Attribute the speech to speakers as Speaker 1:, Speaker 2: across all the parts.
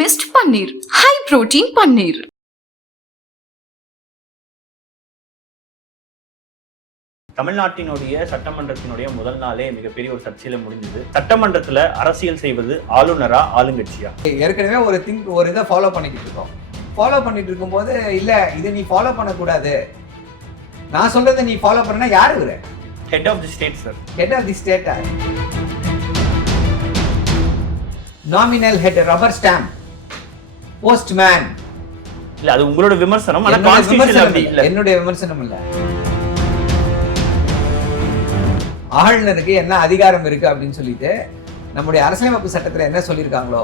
Speaker 1: Missed paneer high protein paneer
Speaker 2: தமிழ்நாட்டினுடைய சட்டமன்றத்தினுடைய முதல் நாளே மிகப்பெரிய ஒரு சர்ச்சையில முடிஞ்சது. சட்டமன்றத்துல அரசியல் செய்வது ஆளுநரா ஆளுங்கட்சியா?
Speaker 3: ஏற்கனவே ஒரு திங்க் ஒரு இதை ஃபாலோ பண்ணிக்கிட்டு இருக்கோம். ஃபாலோ பண்ணிட்டு இருக்கும்போது இல்ல இதை நீ ஃபாலோ பண்ணக்கூடாது. நான் சொல்றதை நீ ஃபாலோ பண்ணனா யாரு இவரு?
Speaker 2: Head of the state sir
Speaker 3: head of the state nominal head rubber stamp postman
Speaker 2: இல்ல அது உங்களோட விமர்சனம் ஆனா கான்ஸ்டிடியூஷன் அப்படி இல்ல.
Speaker 3: என்னுடைய விமர்சனம் இல்ல. ஆளுநருக்கு என்ன அதிகாரம் இருக்கு அப்படின்னு சொல்லிட்டு நம்முடைய அரசியலமைப்பு சட்டத்துல என்ன சொல்லியிருக்காங்களோ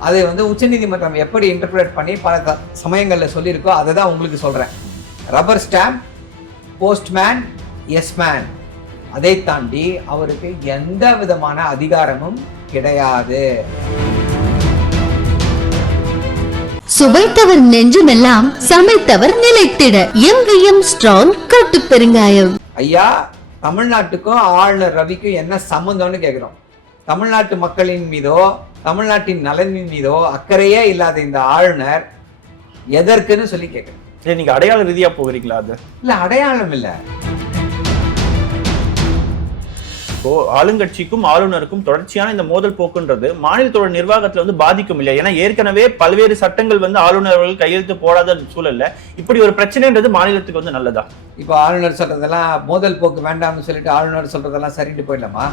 Speaker 3: அதை வந்து உச்சநீதிமன்றம் எப்படி இன்டர்பிரேட் பண்ணி பல சமயங்கள்ல சொல்லியிருக்கோ அதை தான் உங்களுக்கு சொல்றேன். ரப்பர் ஸ்டாம்ப் போஸ்ட்மேன் எஸ்மேன் அதை தாண்டி அவருக்கு எந்த விதமான அதிகாரமும் கிடையாது.
Speaker 4: சுவைத்தவர் நெஞ்சுமெல்லாம் சமைத்தவர் நிலைத்திட. எங்கேயும் ஸ்ட்ராங் கட்டு பெருங்காயம்.
Speaker 3: ஐயா தமிழ்நாட்டுக்கும் ஆளுநர் ரவிக்கும் என்ன சம்மந்தம்னு கேட்குறோம் தமிழ்நாட்டு மக்களின் மீதோ தமிழ்நாட்டின் நலனின் மீதோ அக்கறையே இல்லாத இந்த ஆளுநர் எதற்குன்னு சொல்லி கேட்குறேன்
Speaker 2: நீங்க அடையாள ரீதியா போகிறீங்களா அது?
Speaker 3: இல்ல அடையாளம் இல்ல.
Speaker 2: இப்போ ஆளுங்கட்சிக்கும் ஆளுநருக்கும் தொடர்ச்சியான இந்த மோதல் போக்குன்றது மாநிலத்தோட நிர்வாகத்துல வந்து பாதிக்கும் இல்லையா? ஏன்னா ஏற்கனவே பல்வேறு சட்டங்கள் வந்து ஆளுநர்கள் கையெழுத்து போடாத சூழல்ல இப்படி ஒரு பிரச்சனைன்றது மாநிலத்துக்கு வந்து நல்லதா?
Speaker 3: இப்போ ஆளுநர் சொல்றதெல்லாம் மோதல் போக்கு வேண்டாம்னு சொல்லிட்டு ஆளுநர் சொல்றதெல்லாம் சரிட்டு போயிடலாமா?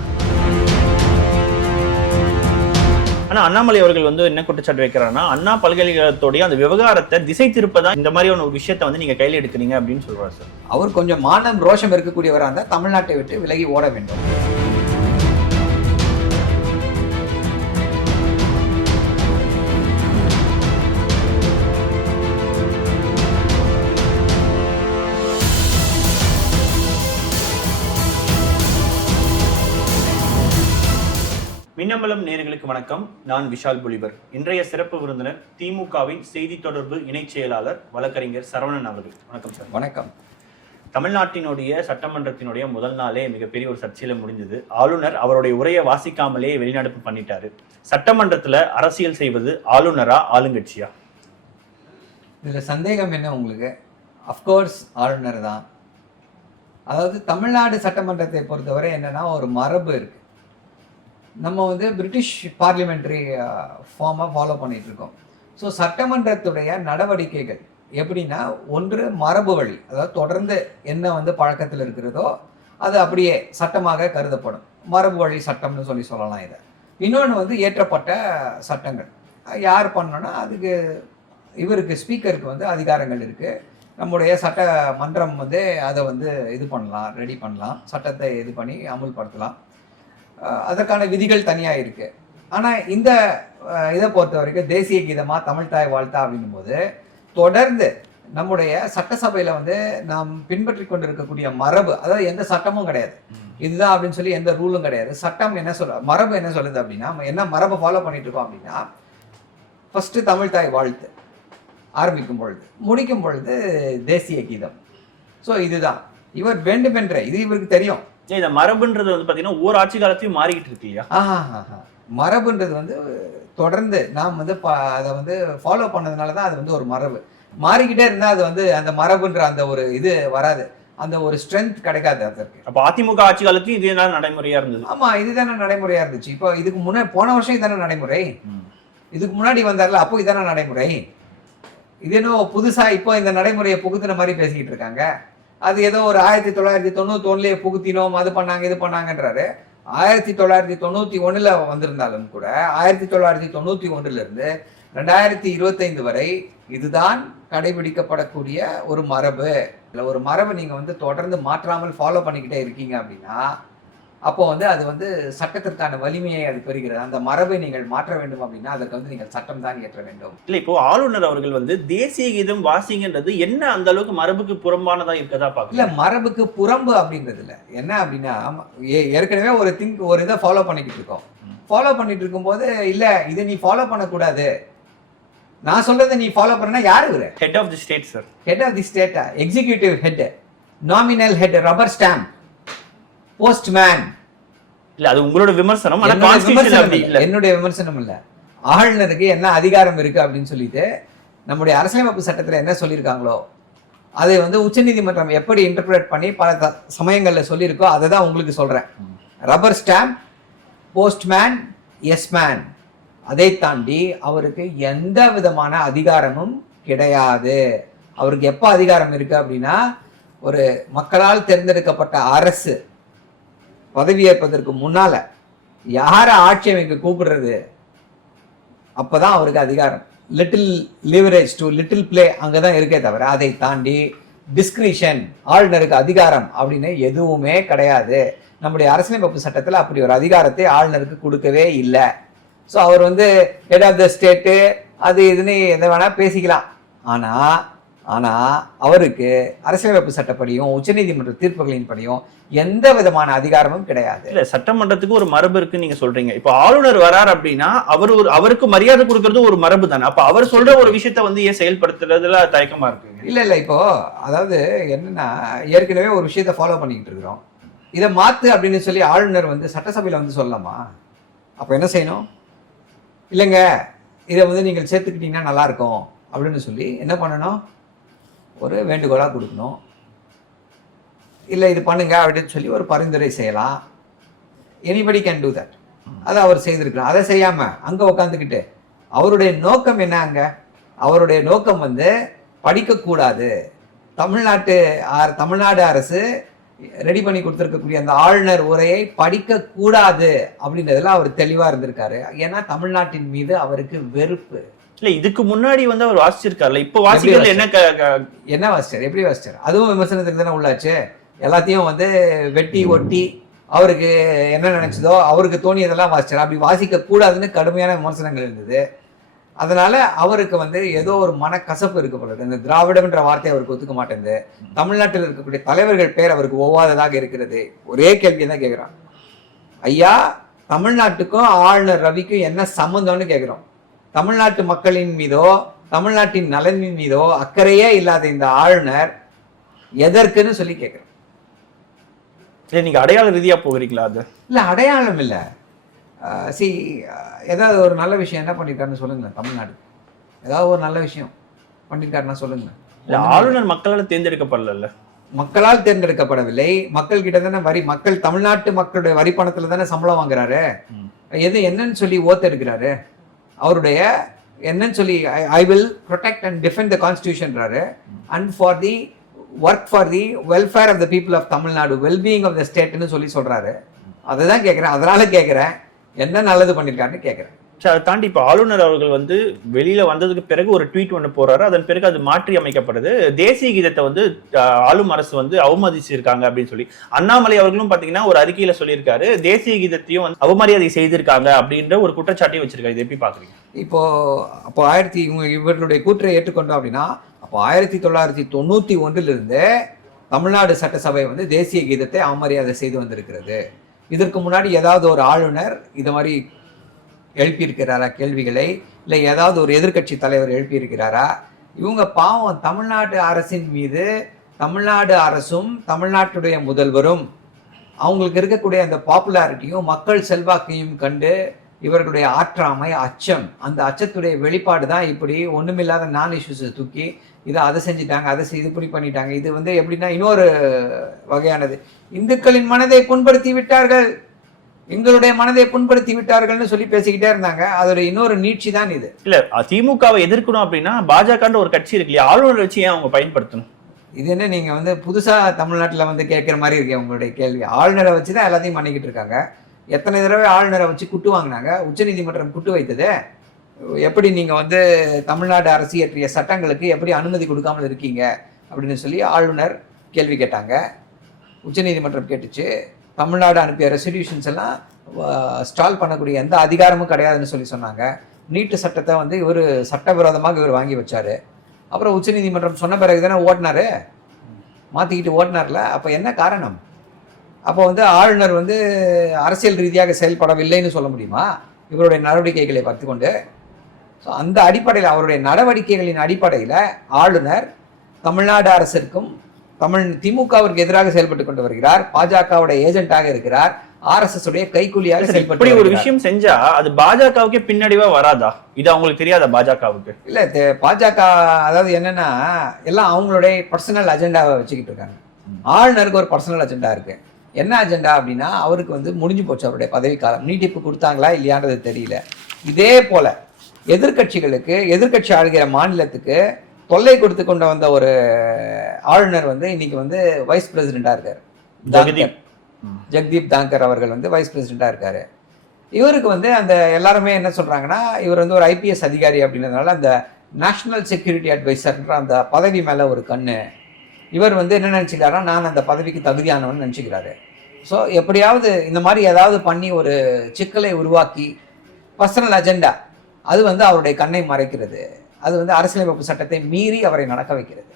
Speaker 2: ஆனா அண்ணாமலை அவர்கள் வந்து என்ன குற்றச்சாட்டு வைக்கிறாருன்னா அண்ணா பல்கலைக்கழகத்துடைய அந்த விவகாரத்தை திசை திருப்பதா இந்த மாதிரியான ஒரு விஷயத்தை வந்து நீங்க கையில எடுக்கிறீங்க அப்படின்னு சொல்றாரு சார்.
Speaker 3: அவர் கொஞ்சம் மானம் ரோஷம் இருக்கக்கூடியவராக இருந்தால் தமிழ்நாட்டை விட்டு விலகி ஓட வேண்டும்.
Speaker 2: மின்னம்பலம் நேயர்களுக்கு வணக்கம். நான் விஷால் புலிவர். இன்றைய சிறப்பு விருந்தினர் திமுகவின் செய்தி தொடர்பு இணைச் செயலாளர் வழக்கறிஞர் சரவணன் அவர்கள். வணக்கம் சார்.
Speaker 3: வணக்கம்.
Speaker 2: தமிழ்நாட்டினுடைய சட்டமன்றத்தினுடைய முதல் நாளே மிகப்பெரிய ஒரு சர்ச்சையில முடிஞ்சது. ஆளுநர் அவருடைய உரையை வாசிக்காமலே வெளிநடப்பு பண்ணிட்டாரு. சட்டமன்றத்துல அரசியல் செய்வது ஆளுநரா ஆளுங்கட்சியா?
Speaker 3: இதில் சந்தேகம் என்ன உங்களுக்கு? அஃப்கோர்ஸ் ஆளுநர் தான். அதாவது தமிழ்நாடு சட்டமன்றத்தை பொறுத்தவரை என்னன்னா ஒரு மரபு இருக்கு. நம்ம வந்து பிரிட்டிஷ் பார்லிமெண்ட்ரி ஃபார்மை ஃபாலோ பண்ணிட்டு இருக்கோம் ஸோ சட்டமன்றத்துடைய நடவடிக்கைகள் எப்படின்னா ஒன்று மரபு வழி அதாவது தொடர்ந்து என்ன வந்து பழக்கத்தில் இருக்கிறதோ அது அப்படியே சட்டமாக கருதப்படும். மரபு வழி சட்டம்னு சொல்லி சொல்லலாம் இதை. இன்னொன்று வந்து இயற்றப்பட்ட சட்டங்கள். யார் பண்ணோன்னா அதுக்கு இவருக்கு ஸ்பீக்கருக்கு வந்து அதிகாரங்கள் இருக்குது நம்முடைய சட்ட மன்றம் வந்து அதை வந்து இது பண்ணலாம் ரெடி பண்ணலாம். சட்டத்தை இது பண்ணி அமுல்படுத்தலாம். அதற்கான விதிகள் தனியாக இருக்குது ஆனால் இந்த இதை பொறுத்த வரைக்கும் தேசிய கீதமாக தமிழ் தாய் வாழ்த்தா அப்படின்னும் போது தொடர்ந்து நம்முடைய சட்டசபையில் வந்து நாம் பின்பற்றி கொண்டு இருக்கக்கூடிய மரபு அதாவது எந்த சட்டமும் கிடையாது. இதுதான் அப்படின்னு சொல்லி எந்த ரூலும் கிடையாது. சட்டம் என்ன சொல்ல மரபு என்ன சொல்லுது அப்படின்னா நம்ம என்ன மரபை ஃபாலோ பண்ணிட்டு இருக்கோம் அப்படின்னா ஃபர்ஸ்ட் தமிழ் தாய் வாழ்த்து ஆரம்பிக்கும் பொழுது முடிக்கும் பொழுது தேசிய கீதம். ஸோ இதுதான். இவர் வேண்டுமென்ற இது இவருக்கு தெரியும்.
Speaker 2: இந்த மரபுன்றது வந்து பாத்தீங்கன்னா ஒவ்வொரு ஆட்சி காலத்தையும் மாறிக்கிட்டு இருக்கு இல்லையா?
Speaker 3: மரபுன்றது வந்து தொடர்ந்து நாம் வந்து அதை வந்து ஃபாலோ பண்ணதுனால தான் அது வந்து ஒரு மரபு. மாறிக்கிட்டே இருந்தால் அது வந்து அந்த மரபுன்ற அந்த ஒரு இது வராது. அந்த ஒரு ஸ்ட்ரென்த் கிடைக்காது அதற்கு.
Speaker 2: அப்ப அதிமுக ஆட்சி காலத்தையும் இதே தான் நடைமுறையா இருந்தது?
Speaker 3: ஆமா இதுதானே நடைமுறையா இருந்துச்சு. இப்போ இதுக்கு முன்னே போன வருஷம் இதானே நடைமுறை. இதுக்கு முன்னாடி வந்தார்ல அப்போ இதானே நடைமுறை. இது என்ன புதுசா இப்போ இந்த நடைமுறையை புகுத்தின மாதிரி பேசிக்கிட்டு இருக்காங்க. அது ஏதோ ஒரு ஆயிரத்தி தொள்ளாயிரத்தி தொண்ணூத்தி ஒண்ணுலயே புகுத்தினோம் அது பண்ணாங்க இது பண்ணாங்கன்றாரு. ஆயிரத்தி தொள்ளாயிரத்தி தொண்ணூத்தி ஒண்ணுல வந்திருந்தாலும் கூட ஆயிரத்தி தொள்ளாயிரத்தி தொண்ணூத்தி ஒண்ணுல இருந்து ரெண்டாயிரத்தி இருபத்தைந்து வரை இதுதான் கடைபிடிக்கப்படக்கூடிய ஒரு மரபு. இல்லை ஒரு மரபை நீங்கள் வந்து தொடர்ந்து மாற்றாமல் ஃபாலோ பண்ணிக்கிட்டே இருக்கீங்க அப்படின்னா அப்போ வந்து அது வந்து சட்டத்திற்கான வலிமையை அது பெறுகிறது. அந்த மரபை நீங்கள் மாற்ற வேண்டும் அப்படின்னா அதற்கு வந்து நீங்கள் சட்டம் தான் இயற்ற வேண்டும்.
Speaker 2: இல்ல இப்போ ஆளுநர் அவர்கள் வந்து தேசிய கீதம் வாசிங்கன்றது என்ன அந்த அளவுக்கு மரபுக்கு புறம்பானதா இருக்கதா
Speaker 3: இல்ல
Speaker 2: பாக்கல
Speaker 3: மரபுக்கு புறம்பு அப்படின்றது இல்ல. என்ன அப்படின்னா ஏற்கனவே ஒரு திங்க் ஒரு இதை ஃபாலோ பண்ணிக்கிட்டு இருக்கோம். ஃபாலோ பண்ணிட்டு இருக்கும்போது இல்ல இதை நீ ஃபாலோ பண்ணக்கூடாது. நான் சொல்றதை நீ ஃபாலோ பண்ணா யாரு இவரு?
Speaker 2: Head of the state sir
Speaker 3: head of the state executive head nominal head rubber stamp postman
Speaker 2: இல்ல அது உங்களோட விமர்சனம்
Speaker 3: என்னுடைய விமர்சனம் இல்ல. ஆளுநருக்கு என்ன அதிகாரம் இருக்கு அப்படின்னு சொல்லிட்டு நம்முடைய அரசியலமைப்பு சட்டத்தில் என்ன சொல்லியிருக்காங்களோ அதை வந்து உச்சநீதிமன்றம் எப்படி இன்டர்பிரேட் பண்ணி பல த- சமயங்கள்ல சொல்லியிருக்கோ அதை தான் உங்களுக்கு சொல்றேன். ரப்பர் ஸ்டாம்ப் போஸ்ட்மேன் எஸ்மேன் அதை தாண்டி அவருக்கு எந்த விதமான அதிகாரமும் கிடையாது. அவருக்கு எப்போ அதிகாரம் இருக்கு அப்படின்னா ஒரு மக்களால் தேர்ந்தெடுக்கப்பட்ட அரசு பதவியேற்பதற்கு முன்னால யாரை ஆட்சி அமைக்க கூப்பிடுறது? அப்பதான் அவருக்கு அதிகாரம். Little leverage to little play அங்கதான் இருக்கே தவிர அதை தாண்டி டிஸ்கிரிஷன் ஆளுநருக்கு அதிகாரம் அப்படின்னு எதுவுமே கிடையாது. நம்முடைய அரசியலமைப்பு சட்டத்தில் அப்படி ஒரு அதிகாரத்தை ஆளுநருக்கு கொடுக்கவே இல்லை. ஸோ அவர் வந்து ஹெட் ஆஃப் த ஸ்டேட்டு அது இதுன்னு எதை வேணால் பேசிக்கலாம். ஆனால் ஆனா அவருக்கு அரசியலமைப்பு சட்டப்படியும் உச்சநீதிமன்ற தீர்ப்புகளின் படியும் எந்த விதமான அதிகாரமும் கிடையாது.
Speaker 2: இல்ல சட்டமன்றத்துக்கு ஒரு மரபு இருக்குன்னு நீங்க சொல்றீங்க. இப்ப ஆளுநர் வரார் அப்படின்னா அவர் ஒரு அவருக்கு மரியாதை கொடுக்கறது ஒரு மரபு தானே. அப்ப அவர் சொல்ற ஒரு விஷயத்த வந்து ஏன் செயல்படுத்துறதுல தயக்கமா இருக்குங்க
Speaker 3: இல்ல இல்ல இப்போ அதாவது என்னன்னா ஏற்கனவே ஒரு விஷயத்த ஃபாலோ பண்ணிக்கிட்டு இருக்கிறோம். இதை மாத்து அப்படின்னு சொல்லி ஆளுநர் வந்து சட்டசபையில வந்து சொல்லலாமா? அப்ப என்ன செய்யணும்? இல்லைங்க இதை வந்து நீங்கள் சேர்த்துக்கிட்டீங்கன்னா நல்லா இருக்கும் அப்படின்னு சொல்லி என்ன பண்ணணும்? ஒரு வேண்டுகோளாக கொடுக்கணும். இல்லை இது பண்ணுங்க அப்படின்னு சொல்லி ஒரு பரிந்துரை செய்யலாம். எனிபடி கேன் டூ தட் அதை அவர் செய்திருக்கலாம் அதை செய்யாமல் அங்கே உட்காந்துக்கிட்டு அவருடைய நோக்கம் என்ன அங்கே? அவருடைய நோக்கம் வந்து படிக்கக்கூடாது. தமிழ்நாட்டு ஆர்- தமிழ்நாடு அரசு ரெடி பண்ணி கொடுத்துருக்கக்கூடிய அந்த ஆளுநர் உரையை படிக்கக்கூடாது அப்படின்றதுல அவர் தெளிவாக இருந்திருக்காரு. ஏன்னா தமிழ்நாட்டின் மீது அவருக்கு வெறுப்பு.
Speaker 2: இல்ல இதுக்கு முன்னாடி வந்து அவர் வாசிச்சிருக்காருல்ல இப்ப வாசிக்கிறது என்ன
Speaker 3: என்ன வாசிச்சார்? எப்படி வாசிச்சார்? அதுவும் விமர்சனத்துக்கு தானே உள்ளாச்சு. எல்லாத்தையும் வந்து வெட்டி ஒட்டி அவருக்கு என்ன நினைச்சதோ அவருக்கு தோணியதெல்லாம் வாசிச்சார். அப்படி வாசிக்க கூடாதுன்னு கடுமையான விமர்சனங்கள் இருந்தது. அதனால அவருக்கு வந்து ஏதோ ஒரு மனக்கசப்பு இருக்கு போல இருக்கு. இந்த திராவிடம்ன்ற வார்த்தை அவருக்கு ஒத்துக்க மாட்டேங்குது. தமிழ்நாட்டில் இருக்கக்கூடிய தலைவர்கள் பேர் அவருக்கு ஒவ்வாததாக இருக்கிறது. ஒரே கேள்வி தான் கேட்குறான் ஐயா தமிழ்நாட்டுக்கும் ஆளுநர் ரவிக்கும் என்ன சம்மந்தம்னு கேட்குறோம் தமிழ்நாட்டு மக்களின் மீதோ தமிழ்நாட்டின் நலனின் மீதோ அக்கறையே இல்லாத இந்த ஆளுநர் எதற்குன்னு சொல்லி கேட்குறோம்
Speaker 2: இல்ல நீங்க அடையாள ரீதியா போகிறீங்களா அது?
Speaker 3: இல்லை அடையாளம் இல்லை. சி ஏதாவது ஒரு நல்ல விஷயம் என்ன பண்ணியிருக்காருன்னு சொல்லுங்களேன் தமிழ்நாடு. ஏதாவது ஒரு நல்ல விஷயம் பண்ணியிருக்காருன்னா சொல்லுங்களேன்.
Speaker 2: இல்ல ஆளுநர் மக்களால தேர்ந்தெடுக்கப்படல
Speaker 3: மக்களால் தேர்ந்தெடுக்கப்படவில்லை. மக்கள் கிட்ட தானே வரி மக்கள் தமிழ்நாட்டு மக்களுடைய வரி பணத்துல தானே சம்பளம் வாங்குறாரு. எது என்னன்னு சொல்லி ஓத்து எடுக்கிறாரு அவருடைய என்னன்னு சொல்லி I will protect and defend the கான்ஸ்டியூஷன்றாரு and for the work for the welfare of the people of Tamil Nadu wellbeing of the ஸ்டேட்னு சொல்லி சொல்கிறாரு அதை தான் கேட்குறேன் அதனால கேட்குறேன் என்ன நல்லது பண்ணியிருக்காருன்னு கேட்குறேன்
Speaker 2: அதை தாண்டி இப்ப ஆளுநர் அவர்கள் வந்து வெளியில வந்ததுக்கு பிறகு ஒரு ட்வீட் ஒன்று போறாரு அதன் பிறகு அது மாற்றி அமைக்கப்படுது. தேசிய கீதத்தை வந்து ஆளும் அரசு வந்து அவமதிச்சிருக்காங்க அப்படின்னு சொல்லி. அண்ணாமலை அவர்களும் பாத்தீங்கன்னா ஒரு அறிக்கையில சொல்லியிருக்காரு. தேசிய கீதத்தையும் வந்து அவமரியாதை செய்திருக்காங்க அப்படின்ற ஒரு குற்றச்சாட்டையும் வச்சிருக்காரு. இது எப்படி பாக்குறீங்க?
Speaker 3: இப்போ அப்போ ஆயிரத்தி இவங்க இவர்களுடைய கூற்றை ஏற்றுக்கொண்டோம் அப்படின்னா அப்போ ஆயிரத்தி தொள்ளாயிரத்தி தொண்ணூத்தி ஒன்றிலிருந்து தமிழ்நாடு சட்டசபை வந்து தேசிய கீதத்தை அவமரியாதை செய்து வந்திருக்கிறது. இதற்கு முன்னாடி ஏதாவது ஒரு ஆளுநர் இது மாதிரி எழுப்பியிருக்கிறாரா கேள்விகளை? இல்லை ஏதாவது ஒரு எதிர்க்கட்சி தலைவர் எழுப்பியிருக்கிறாரா? இவங்க பாவம் தமிழ்நாடு அரசின் மீது தமிழ்நாடு அரசும் தமிழ்நாட்டுடைய முதல்வரும் அவங்களுக்கு இருக்கக்கூடிய அந்த பாப்புலாரிட்டியும் மக்கள் செல்வாக்கையும் கண்டு இவர்களுடைய ஆற்றாமை அச்சம் அந்த அச்சத்துடைய வெளிப்பாடு தான் இப்படி ஒன்றுமில்லாத நான் இஷ்யூஸை தூக்கி இதை அதை செஞ்சுட்டாங்க அதை செய்து இப்படி பண்ணிட்டாங்க. இது வந்து எப்படின்னா இன்னொரு வகையானது. இந்துக்களின் மனதை புண்படுத்தி விட்டார்கள். எங்களுடைய மனதை புண்படுத்தி விட்டார்கள்னு சொல்லி பேசிக்கிட்டே இருந்தாங்க. அதோட இன்னொரு நீட்சி தான் இது.
Speaker 2: இல்ல திமுகவை எதிர்க்கணும் அப்படின்னா பாஜகன்ற ஒரு கட்சி இருக்கு இல்லையா? ஆளுநர் வச்சு ஏன் அவங்க பயன்படுத்தணும்?
Speaker 3: இது என்ன நீங்க வந்து புதுசா தமிழ்நாட்டுல வந்து கேட்குற மாதிரி இருக்கே உங்களுடைய கேள்வி. ஆளுநரை வச்சு தான் எல்லாத்தையும் பண்ணிக்கிட்டு இருக்காங்க. எத்தனை தடவை ஆளுநரை வச்சு குட்டு வாங்கினாங்க? உச்சநீதிமன்றம் குட்டு வைத்தது. எப்படி நீங்க வந்து தமிழ்நாடு அரசு இயற்றிய சட்டங்களுக்கு எப்படி அனுமதி கொடுக்காமல் இருக்கீங்க? அப்படின்னு சொல்லி ஆளுநர் கேள்வி கேட்டாங்க. உச்சநீதிமன்றம் கேட்டுச்சு. தமிழ்நாடு அனுப்பிய ரெசல்யூஷன்ஸ் எல்லாம் ஸ்டால் பண்ணக்கூடிய எந்த அதிகாரமும் கிடையாதுன்னு சொல்லி சொன்னாங்க. நீட்டு சட்டத்தை வந்து இவர் சட்டவிரோதமாக இவர் வாங்கி வச்சார். அப்புறம் உச்சநீதிமன்றம் சொன்ன பிறகு தானே ஓட்டினார். மாற்றிக்கிட்டு ஓட்டினார்ல. அப்போ என்ன காரணம்? அப்போ வந்து ஆளுநர் வந்து அரசியல் ரீதியாக செயல்படவில்லைன்னு சொல்ல முடியுமா? இவருடைய நடவடிக்கைகளை பார்த்துக்கொண்டு. ஸோ அந்த அடிப்படையில் அவருடைய நடவடிக்கைகளின் அடிப்படையில் ஆளுநர் தமிழ்நாடு அரசிற்கும் தமிழ் திமுகவிற்கு எதிராக செயல்பட்டு கொண்டு வருகிறார். பாஜகவுடைய ஏஜென்ட்டாக இருக்கிறார். ஆர்எஸ்எஸ் உடைய கைக்கூலியாக
Speaker 2: சரி,
Speaker 3: செயல்பட்டு
Speaker 2: இப்படி ஒரு. விஷயம் செஞ்சா அது பாஜகவுக்கே பின்னடைவா வராதா? இது அவங்களுக்கு தெரியாதா பாஜகவுக்கு?
Speaker 3: இல்ல பாஜக அதாவது என்னன்னா எல்லாம் அவங்களுடைய பர்சனல் அஜெண்டாவை வச்சுக்கிட்டு இருக்காங்க. ஆளுநருக்கு ஒரு பர்சனல் அஜெண்டா இருக்கு. என்ன அஜெண்டா அப்படின்னா அவருக்கு வந்து முடிஞ்சு போச்சு அவருடைய பதவி காலம் நீட்டிப்பு கொடுத்தாங்களா இல்லையான்றது தெரியல. இதே போல எதிர்க்கட்சிகளுக்கு எதிர்க்கட்சி ஆளுகிற மாநிலத்துக்கு தொல்லை கொடுத்து கொண்டு வந்த ஒரு ஆளுநர் வந்து இன்னைக்கு வந்து வைஸ் பிரசிடெண்டா இருக்காரு.
Speaker 2: ஜெகதீப்.
Speaker 3: ஜெகதீப். தாங்கர் அவர்கள் வந்து வைஸ் பிரசிடெண்டா இருக்காரு. இவருக்கு வந்து அந்த எல்லாருமே என்ன சொல்றாங்கன்னா இவர் வந்து ஒரு ஐபிஎஸ் அதிகாரி அப்படின்றதுனால அந்த நேஷனல் செக்யூரிட்டி அட்வைசர்ன்ற அந்த பதவி மேல ஒரு கண்ணு. இவர் வந்து என்ன நினச்சிக்கிறாருன்னா நான் அந்த பதவிக்கு தகுதியானவன் நினச்சிக்கிறாரு. ஸோ எப்படியாவது இந்த மாதிரி ஏதாவது பண்ணி ஒரு சிக்கலை உருவாக்கி பர்சனல் அஜெண்டா அது வந்து அவருடைய கண்ணை மறைக்கிறது. அது வந்து அரசியலமைப்பு சட்டத்தை மீறி அவரை நடக்க வைக்கிறது.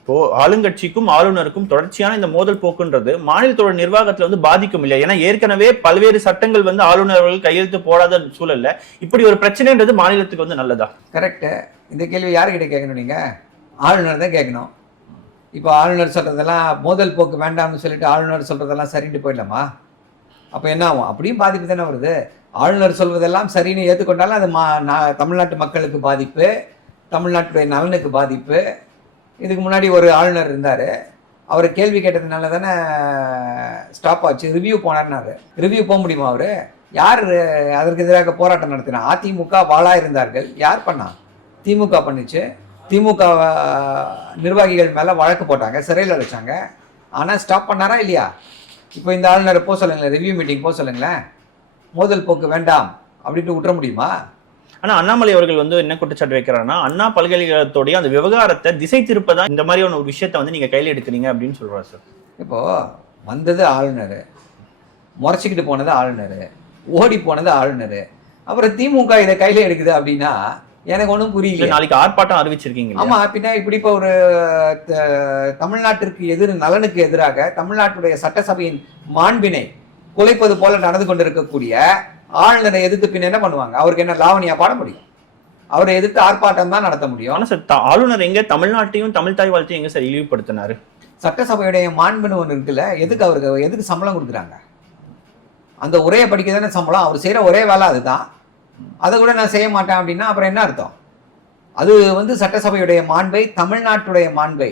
Speaker 2: இப்போ ஆளுங்கட்சிக்கும் ஆளுநருக்கும் தொடர்ச்சியான இந்த மோதல் போக்குன்றது மாநிலத்தோட நிர்வாகத்துல வந்து பாதிக்கும் இல்லையா? ஏன்னா ஏற்கனவே பல்வேறு சட்டங்கள் வந்து ஆளுநர்கள் கையெழுத்து போடாத சூழல்ல இப்படி ஒரு பிரச்சனைன்றது மாநிலத்துக்கு வந்து நல்லதா?
Speaker 3: கரெக்டு இந்த கேள்வி யாருக்கிட்ட கேட்கணும் நீங்கள் ஆளுநர் தான் கேட்கணும். இப்போ ஆளுநர் சொல்கிறதெல்லாம் மோதல் போக்கு வேண்டாம்னு சொல்லிட்டு ஆளுநர் சொல்கிறதெல்லாம் சரின்ட்டு போயிடலாமா? அப்போ என்ன ஆகும்? அப்படியும் பாதிப்பு தானே வருது. ஆளுநர் சொல்வதெல்லாம் சரின்னு ஏற்றுக்கொண்டாலும் அது மா தமிழ்நாட்டு மக்களுக்கு பாதிப்பு. தமிழ்நாட்டுடைய நலனுக்கு பாதிப்பு. இதுக்கு முன்னாடி ஒரு ஆளுநர் இருந்தார். அவர் கேள்வி கேட்டதுனால தானே ஸ்டாப் ஆச்சு. ரிவ்யூ போனார்னாரு ரிவ்யூ போக முடியுமா அவர்? யார் அதற்கு எதிராக போராட்டம் நடத்தினா? அதிமுக வாழா இருந்தார்கள். யார் பண்ணா? திமுக பண்ணிச்சு. திமுக நிர்வாகிகள் மேலே வழக்கு போட்டாங்க. சிறையில் அழைச்சாங்க ஆனால் ஸ்டாப் பண்ணாரா இல்லையா? இப்போ இந்த ஆளுநரை போக சொல்லுங்களேன். ரிவ்யூ மீட்டிங் போக சொல்லுங்களேன். மோதல் போக்கு வேண்டாம். அப்படின்ட்டு விட்டுற முடியுமா?
Speaker 2: ஆனா அண்ணாமலை அவர்கள் வந்து என்ன குற்றச்சாட்டு வைக்கிறாருன்னா அண்ணா பல்கலைக்கழகத்தோடைய அந்த விவகாரத்தை திசை திருப்பதா இந்த மாதிரியான ஒரு விஷயத்தை வந்து நீங்க கையில எடுக்கிறீங்க அப்படின்னு சொல்றாரு சார்
Speaker 3: இப்போ வந்தது ஆளுநர் முறைச்சிக்கிட்டு போனது ஆளுநர் ஓடி போனது ஆளுநர் அப்புறம் திமுக இதை கையில் எடுக்குது அப்படின்னா எனக்கு ஒன்றும் புரியல
Speaker 2: நாளைக்கு ஆர்ப்பாட்டம் அறிவிச்சிருக்கீங்க?
Speaker 3: ஆமா பின்ன இப்படி இப்போ ஒரு தமிழ்நாட்டிற்கு எதிர் நலனுக்கு எதிராக தமிழ்நாட்டுடைய சட்டசபையின் மாண்பினை குலைப்பது போல நடந்து கொண்டிருக்கக்கூடிய ஆளுநரை எதிர்த்து பின்ன என்ன பண்ணுவாங்க? அவருக்கு என்ன லாவணியா பாட முடியும். அவரை எதிர்த்து ஆர்ப்பாட்டம் தான் நடத்த முடியும்.
Speaker 2: ஆனா சார் ஆளுநர் எங்க தமிழ்நாட்டையும் தமிழ் தாய் வாழ்த்தையும் எங்க சார் இழிவுபடுத்தினாரு?
Speaker 3: சட்டசபையுடைய மாண்புன்னு ஒன்று இருக்குல்ல எதுக்கு அவருக்கு எதுக்கு சம்பளம் கொடுக்குறாங்க? அந்த உரையை படிக்க தானே சம்பளம்? அவர் செய்கிற ஒரே வேலை அதுதான். அதை கூட நான் செய்ய மாட்டேன் அப்படின்னா அப்புறம் என்ன அர்த்தம்? அது வந்து சட்டசபையுடைய மாண்பை தமிழ்நாட்டுடைய மாண்பை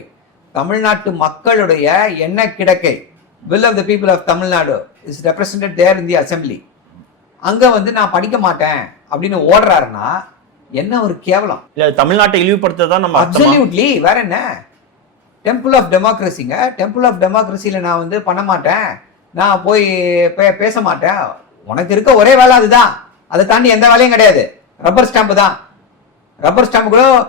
Speaker 3: தமிழ்நாட்டு மக்களுடைய எண்ண கிடக்கை. Will of the people of Tamil Nadu is represented there in the assembly அங்கே வந்து நான் படிக்க மாட்டேன் அப்படின்னு ஓடுறாருன்னா என்ன ஒரு கேவலம்?
Speaker 2: இல்ல தமிழ்நாட்டை இழிவுபடுத்ததான் நம்ம அர்த்தமா?
Speaker 3: அப்சல்யூட்லி வேற என்ன? டெம்பிள் ஆஃப் டெமோக்ரஸிங்க டெம்பிள் ஆஃப் டெமோக்ரஸியில் நான் வந்து பண்ண மாட்டேன். நான் போய் பே- பேச மாட்டேன். உனக்கு இருக்க ஒரே வேலை அதுதான். அதை தாண்டி எந்த வேலையும் கிடையாது. ரப்பர் ஸ்டாம்பு தான். ரப்பர் ஸ்டாம்பு கூட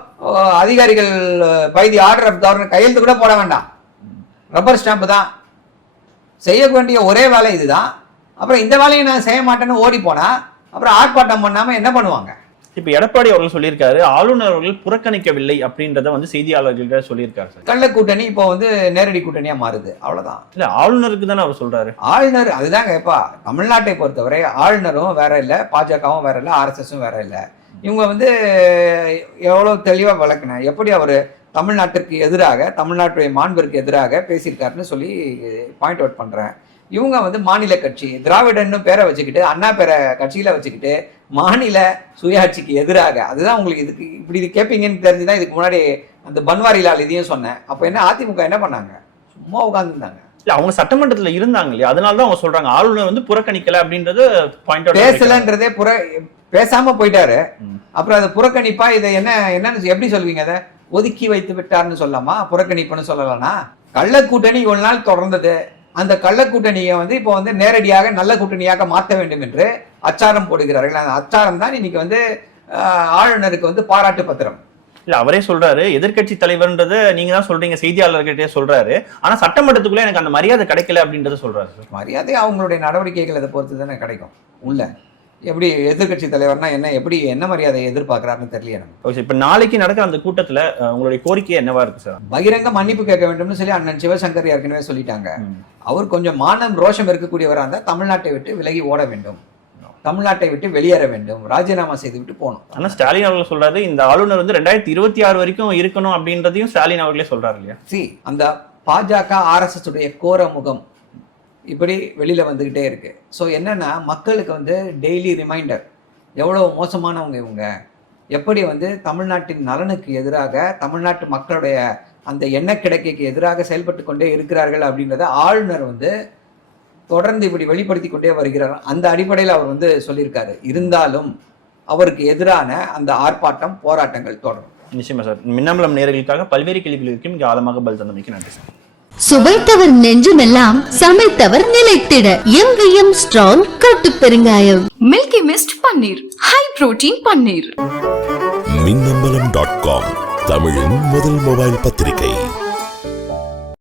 Speaker 3: அதிகாரிகள் by the order of governor கையெழுத்து கூட போட வேண்டாம். ரப்பர் ஸ்டாம்பு தான். செய்ய வேண்டிய ஒரே வேலை இதுதான். அப்புறம் இந்த வேலையை நான் செய்ய மாட்டேன்னு ஓடி போனா அப்புறம் ஆர்ப்பாட்டம் பண்ணாம என்ன பண்ணுவாங்க?
Speaker 2: இப்ப எடப்பாடி அவர்கள் சொல்லியிருக்காரு ஆளுநர் அவர்கள் புறக்கணிக்கவில்லை அப்படின்றத வந்து செய்தியாளர்கள்ட்ட சொல்லியிருக்காரு சார்.
Speaker 3: கள்ள கூட்டணி இப்போ வந்து நேரடி கூட்டணியா மாறுது அவ்வளவுதான்.
Speaker 2: இல்ல ஆளுநருக்கு தானே அவர் சொல்றாரு.
Speaker 3: ஆளுநர் அதுதாங்க எப்பா தமிழ்நாட்டை பொறுத்தவரை ஆளுநரும் வேற இல்லை பாஜகவும் வேற இல்லை ஆர்எஸ்எஸும் வேற இல்லை. இவங்க வந்து எவ்வளோ தெளிவாக விளக்குனேன் எப்படி அவர் தமிழ்நாட்டிற்கு எதிராக தமிழ்நாட்டுடைய மாண்பிற்கு எதிராக பேசியிருக்காருன்னு சொல்லி பாயிண்ட் அவுட் பண்ணுறேன் இவங்க வந்து மாநில கட்சி. திராவிடன்னு பேரை வச்சுக்கிட்டு அண்ணா பேரை கட்சியில வச்சுக்கிட்டு மாநில சுயாட்சிக்கு எதிராக அதுதான் உங்களுக்கு இதுக்கு இப்படி இது கேட்பீங்கன்னு தெரிஞ்சுதான் இதுக்கு முன்னாடி அந்த பன்வாரிலால் இதையும் சொன்னேன். அப்போ என்ன அதிமுக என்ன பண்ணாங்க? சும்மா உட்காந்துருந்தாங்க
Speaker 2: இல்ல அவங்க சட்டமன்றத்துல இருந்தாங்க இல்லையா? அதனால தான் அவங்க சொல்றாங்க. ஆளுநர் வந்து புறக்கணிக்கல அப்படின்றது பாயிண்ட்
Speaker 3: பேசலன்றதே புற பேசாம போயிட்டாரு. அப்புறம் அது புறக்கணிப்பா இதை என்ன என்னன்னு எப்படி சொல்வீங்க அதை? ஒதுக்கி வைத்து விட்டார்னு சொல்லலாமா? புறக்கணிப்புன்னு சொல்லலாம்னா? கள்ள கூட்டணி இவ்வளவு நாள் தொடர்ந்தது. அந்த கள்ள கூட்டணியை வந்து இப்போ வந்து நேரடியாக நல்ல கூட்டணியாக மாற்ற வேண்டும் என்று அச்சாரம் போடுகிறார்கள். அந்த அச்சாரம் தான் இன்னைக்கு வந்து ஆளுநருக்கு வந்து பாராட்டு பத்திரம்.
Speaker 2: இல்ல அவரே சொல்றாரு எதிர்க்கட்சி தலைவர்ன்றத நீங்க தான் சொல்றீங்க செய்தியாளர்கிட்டே சொல்றாரு. ஆனா சட்டமன்றத்துக்குள்ள எனக்கு அந்த மரியாதை கிடைக்கல அப்படின்றத சொல்றாரு சார்.
Speaker 3: மரியாதை அவங்களுடைய நடவடிக்கைகள் அதை பொறுத்து தானே கிடைக்கும். உள்ள. எப்படி எதிர்க்கட்சி தலைவர்னா என்ன எப்படி என்ன மரியாதையை எதிர்பார்க்கறாருன்னு தெரியல
Speaker 2: ஓகே இப்ப நாளைக்கு நடக்கிற அந்த கூட்டத்துல உங்களுடைய கோரிக்கை என்னவா இருக்கு சார்
Speaker 3: பகிரங்க மன்னிப்பு கேட்க வேண்டும்னு சொல்லி அண்ணன் சிவசங்கர் ஏற்கனவே சொல்லிட்டாங்க. அவர் கொஞ்சம் மானம் ரோஷம் இருக்கக்கூடியவராக இருந்தால் தமிழ்நாட்டை விட்டு விலகி ஓட வேண்டும். தமிழ்நாட்டை விட்டு வெளியேற வேண்டும். ராஜினாமா செய்து விட்டு போகணும்.
Speaker 2: ஆனா ஸ்டாலின் அவர்கள் சொல்றாரு இந்த ஆளுநர் வந்து ரெண்டாயிரத்தி இருபத்தி ஆறு வரைக்கும் இருக்கணும் அப்படின்றதையும் ஸ்டாலின் அவர்களே சொல்றாரு இல்லையா?
Speaker 3: சி அந்த பாஜக ஆர்எஸ்எஸ் உடைய கோர முகம் இப்படி வெளியில் வந்துக்கிட்டே இருக்குது ஸோ என்னென்னா மக்களுக்கு வந்து டெய்லி ரிமைண்டர் எவ்வளோ மோசமானவங்க இவங்க? எப்படி வந்து தமிழ்நாட்டின் நலனுக்கு எதிராக தமிழ்நாட்டு மக்களுடைய அந்த எண்ணெய் கிடைக்கைக்கு எதிராக செயல்பட்டு கொண்டே இருக்கிறார்கள் அப்படின்றத ஆளுநர் வந்து தொடர்ந்து இப்படி வெளிப்படுத்தி கொண்டே வருகிறார். அந்த அடிப்படையில் அவர் வந்து சொல்லியிருக்காரு. இருந்தாலும் அவருக்கு எதிரான அந்த ஆர்ப்பாட்டம் போராட்டங்கள் தொடரும்.
Speaker 2: நிச்சயமா சார். மின்னம்பலம் நேர்களுக்காக பல்வேறு கேள்விகளுக்கும் இங்கே ஆழமாக பல் தந்தமைக்கு நன்றி சார்.
Speaker 4: சுவைத்தவர் நெஞ்சுமெல்லாம் சமைத்தவர் நிலைத்திட. எங்கேயும் ஸ்ட்ராங் கட்டு பெருங்காயம்.
Speaker 1: Milky mist paneer high protein paneer
Speaker 5: Minnambalam dot com தமிழின் முதல் மொபைல் பத்திரிகை.